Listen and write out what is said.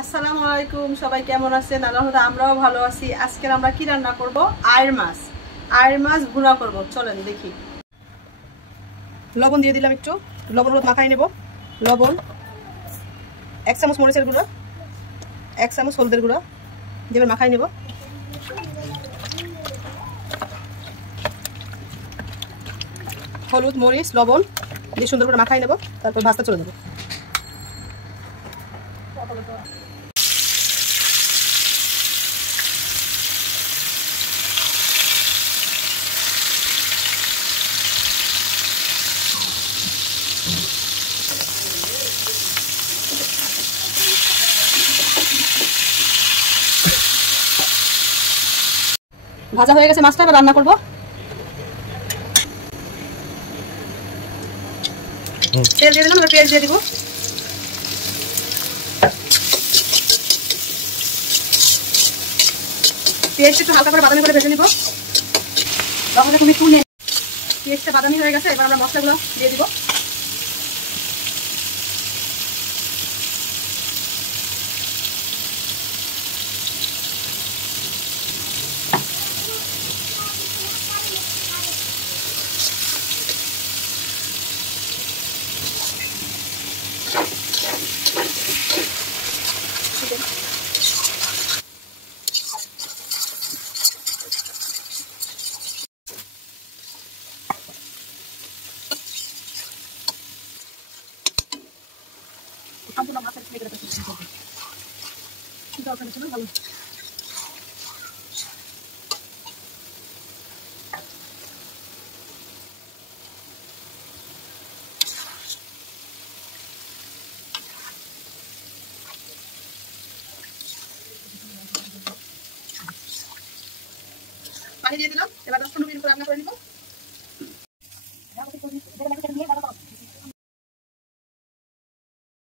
আসসালামু আলাইকুম, সবাই কেমন আছেন? আল্লাহর আমরাও ভালো আছি। আজকে আমরা কি রান্না করব? আয়ের মাছ। আয়ের মাছ ভুনা করব। চলেন দেখি। লবণ দিয়ে দিলাম, একটু লবণ হলুদ মাখাই নেব। লবণ, 1 চামচ মরিচের গুঁড়ো, 1 চামচ হলদের গুঁড়ো দিয়ে মাখাই নেব। হলুদ মরিচ লবণ দিয়ে সুন্দর করে মাখাই নেব, তারপর ভাজতে চলে দেবো। ভাজা হয়ে গেছে মাছটা, এবার রান্না করবো। তেল দিয়ে দিলাম, এবার পেঁয়াজ দিয়ে দিব। পেঁয়াজটা একটু হালকা করে বাদামি করে ভেজে নিব। তখন তুমি তুলে পেঁয়াজটা বাদামি হয়ে গেছে, এবার আমরা মশলাগুলো দিয়ে দিব। সম্পূর্ণ মাছের ভালো পানি দিয়ে দিলাম। এবার 10-15 মিনিট রান্না করে নিব।